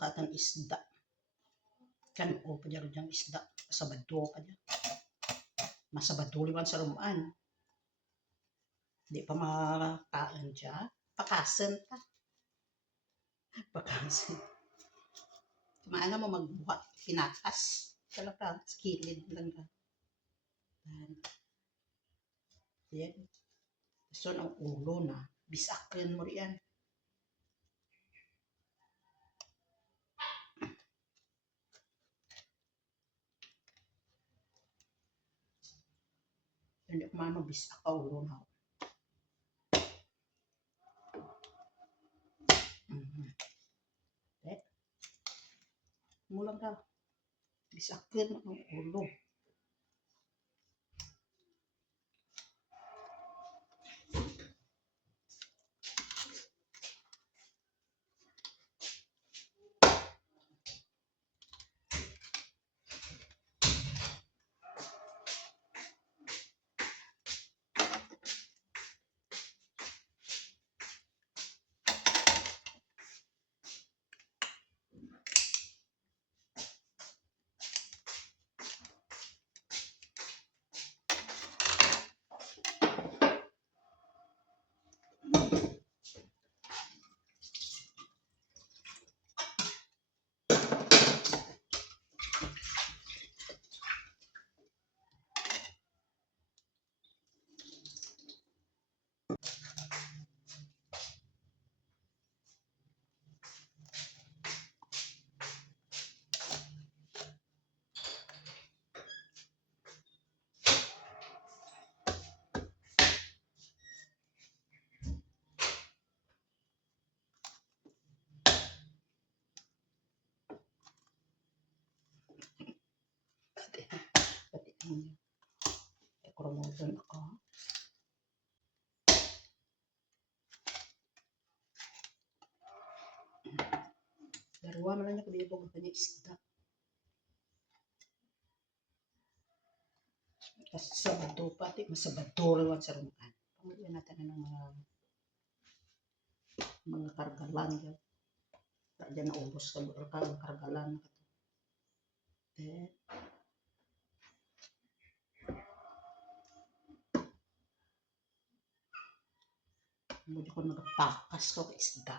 katang isda. Kan o pa dyan dyan isda. Masabado ka dyan. Masabado liwan sa rumaan. Di pa makakaan dyan. Pakasan ta. Pakasan. Maana mo magbuhat. Pinakas. Talaga. Sa kilid lang ka. Yan. So, ang ulo na. Bisakin mo riyan. Hindi ko mano bisak ka ulo na. Mhm. Eh. Mulang ka. Bisakin ang ulo. Pati, pati ang kromoson ako. Wala man lang niya kabibog ang kanya isda. Tapos sa bato pati, masabado rin sa rumaan. Pamilya natin ng mga mga kargalan dyan naubos ka ang kargalan. Eh, Hindi ko nagpakas ko isda.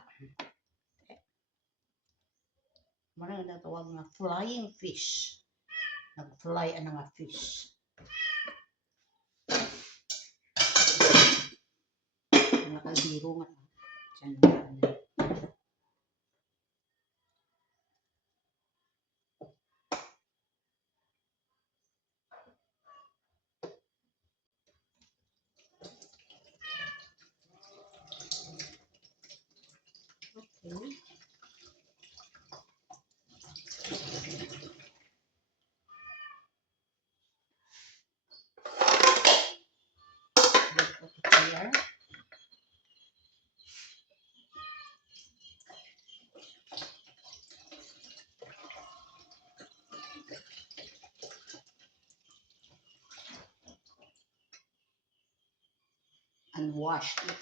Mara nga natawag nga flying fish. Nag-fly ang nga fish. Nakabiro nga. Diyan nga. Okay. Here. And wash it.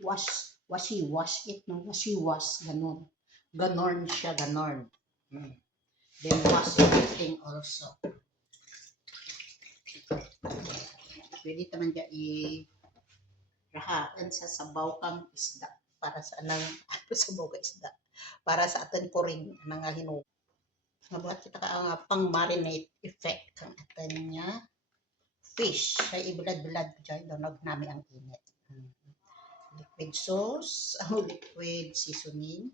Wash, washi, wash it, no? Washi, wash, ganon. Ganon siya, ganon. Mm. Then wash everything also. Pwede naman dyan i rahaan sa sabaw kang isda. Para sa anang ano sabaw ka isda. Para sa atin ko rin nang hinu Mabuhat kita ka ang pang marinate effect kang atin niya fish. Ay ibilad-bilad dyan. Donog nami ang init. Mm. liquid sauce. Ang liquid seasoning.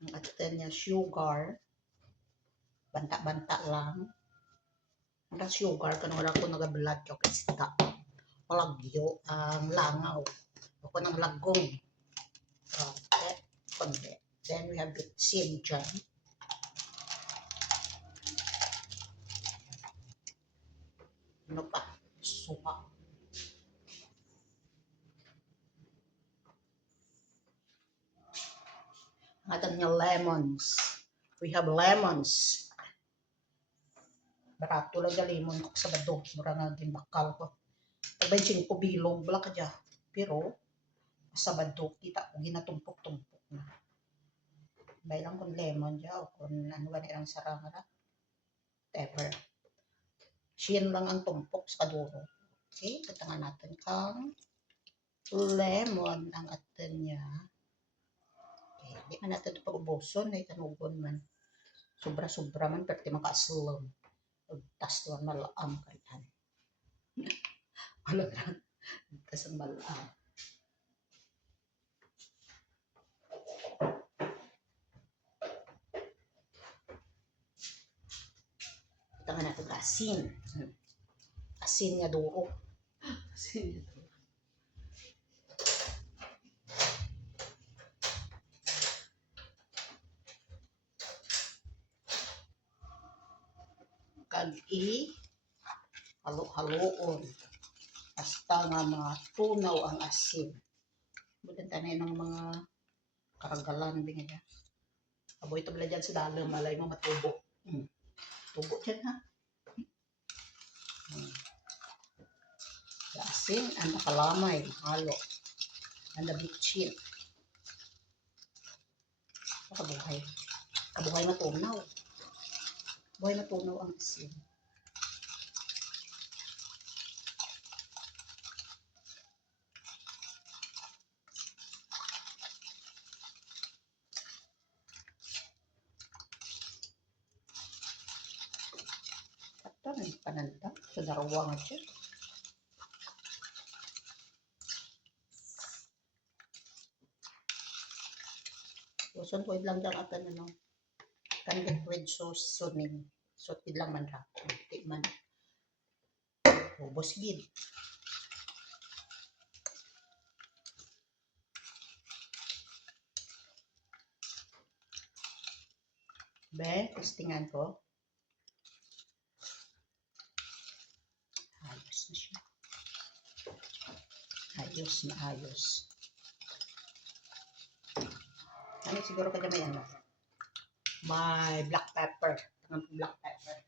Ang atin niya sugar. Banta-banta lang. Ang sugar kan wala ko nagabilad yung isda malagyo ang langaw ako ng lagong konti then we have the dyan ano pa suka Adan niya lemons. We have lemons. Barato lang yung lemon ko sa badog. Mura nga din bakal ko. Pagbensin ko bilog, bala ka dyan. Pero, Sa badok, kita ko ginatumpok-tumpok na. Baylang kung lemon dyan o kung ano ba nilang sarang na. Whatever. Siyan lang ang tumpok sa kaduro. Okay, katangan natin kang lemon ang atin niya. Okay, di man natin ito pag-ubuson, ay tanugon man. Sobra-sobra man, di makaaslam. Tas tuwan malaam kaitan. Malagram. Tas ang malaam. Tangan natin ka asin. Asin nga duro. Asin nga duro. Kag i halo-haloon. Hasta nga mga tunaw ang asin. Budan tanay ng mga karagalan din nga. Aboy ito bala dyan sa dalam, malay mo matubo. Hmm. Tubo dyan ha. Hmm. Asin, ang nakalamay, halo. Ang nabitchin. Kabuhay. Kabuhay na tunaw. Buhay na tunaw ang asin. Ito Sa darawa nga siya. Uson ko lang lang atan ano. Kandik with sauce suning. So, lang man ra. Di man. Ubos gid. Be, testingan ko. Ayos na siya. Ayos na ayos. Ano siguro ka may ano? May black pepper. Black pepper.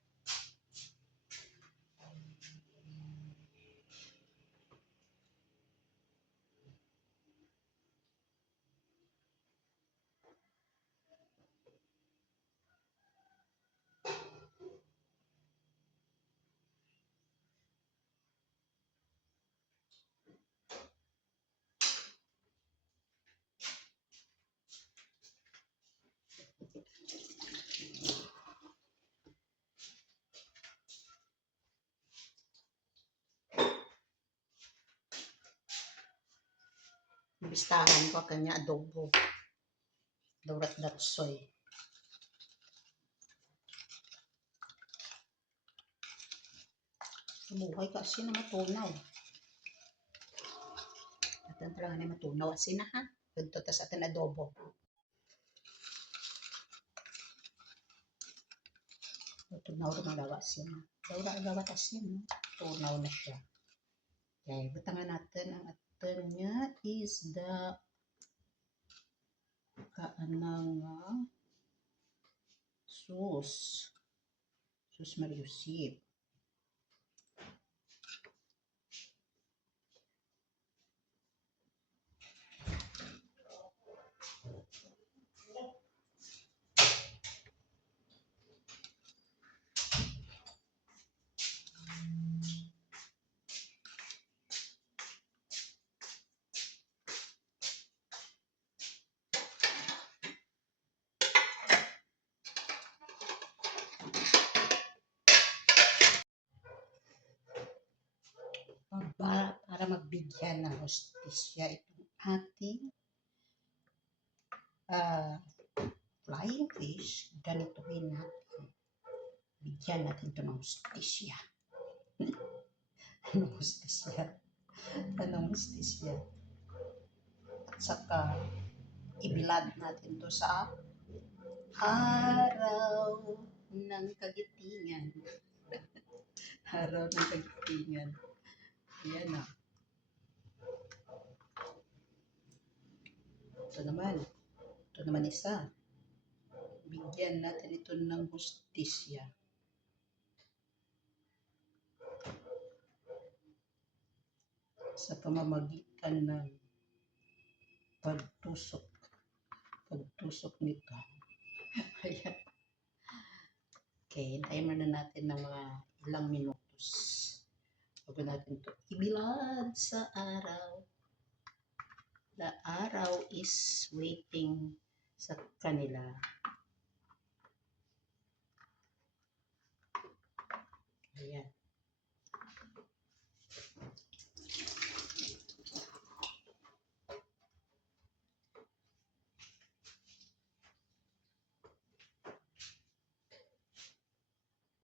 Bistahan ko kanya adobo. Daurat datsoy. Buhay kasi na matunaw. Atin talaga na matunaw. Asin na ha. Ganito tas atin adobo. Tunaw rin ang gawa asin. Daura ang gawa asin. Tunaw na siya. Okay, butangan natin ang atin niya isda. Kaanang uh, sus. Sus mariusip. para, magbigyan ng hostisya itong ating ah, flying fish, ganituhin natin. Bigyan natin ito ng hostisya. Anong hostisya? Anong hostisya? At saka, ibilad natin to sa araw ng kagitingan. araw ng kagitingan. Ayan na. Ito naman. Ito naman isa. Bigyan natin ito ng hustisya. Sa pamamagitan ng pagtusok pagtusok nito. Ayan. Okay, timer na natin ng mga ilang minutos. Bago natin to ibilad sa araw. The araw is waiting sa kanila. Ayan.